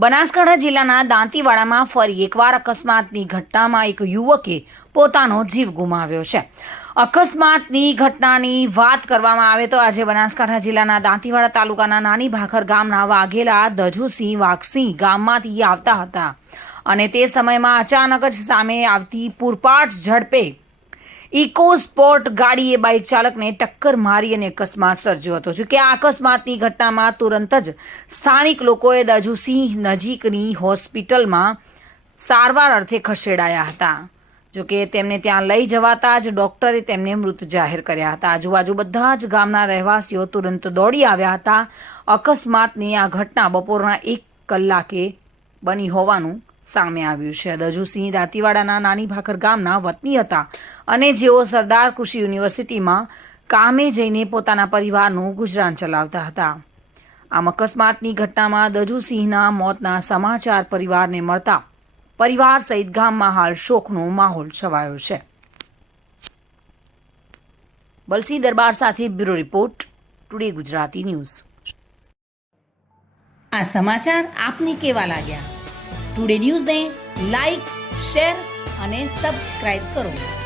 બનાસકાંઠા જિલ્લાના દાંતીવાડામાં ફરી એકવાર અકસ્માતની ઘટનામાં એક યુવકે પોતાનો જીવ ગુમાવ્યો છે. અકસ્માતની ઘટનાની વાત કરવામાં આવે તો આજે બનાસકાંઠા જિલ્લાના દાંતીવાડા તાલુકાના નાની ભાખર ગામના વાઘેલા દજુસિંહ વાઘસિંહ ગામમાંથી આવતા હતા. અને તે સમયમાં અચાનક જ સામે આવતી પૂરપાટ ઝડપે ઇકો સ્પોર્ટ ગાડીએ બાઇક ચાલકને ટક્કર મારી અને અકસ્માત સર્જ્યો હતો. જોકે આ અકસ્માતની ઘટનામાં તુરંત જ સ્થાનિક લોકોએ દજુસિંહ નજીકની હોસ્પિટલમાં સારવાર અર્થે ખસેડાયા હતા. જોકે તેમને ત્યાં લઈ જવાતા જ ડૉક્ટરે તેમને મૃત જાહેર કર્યા હતા. આજુબાજુ બધા જ ગામના રહેવાસીઓ તુરંત દોડી આવ્યા હતા. અકસ્માતની આ ઘટના બપોરના એક કલાકે બની હોવાનું સામે આવ્યું છે. દજુસિંહ દાંતીવાડાના નાની ભાખર ગામના વતની હતા. અને જેઓ સરદાર કૃષિ યુનિવર્સિટીમાં કામે જઈને પોતાના પરિવારનું ગુજરાન ચલાવતા હતા. આમ અકસ્માતની ઘટનામાં દજુસિંહના મોતના સમાચાર પરિવારને મળતા પરિવાર સહિત ગામમાં હાલ શોકનો માહોલ છવાયો છે. બલસી દરબાર સાથે bureau report, today Gujarati news. આ સમાચાર આપને કેવા લાગ્યા? ટુડે ન્યૂઝને લાઈક, શેર અને સબસ્ક્રાઇબ કરો.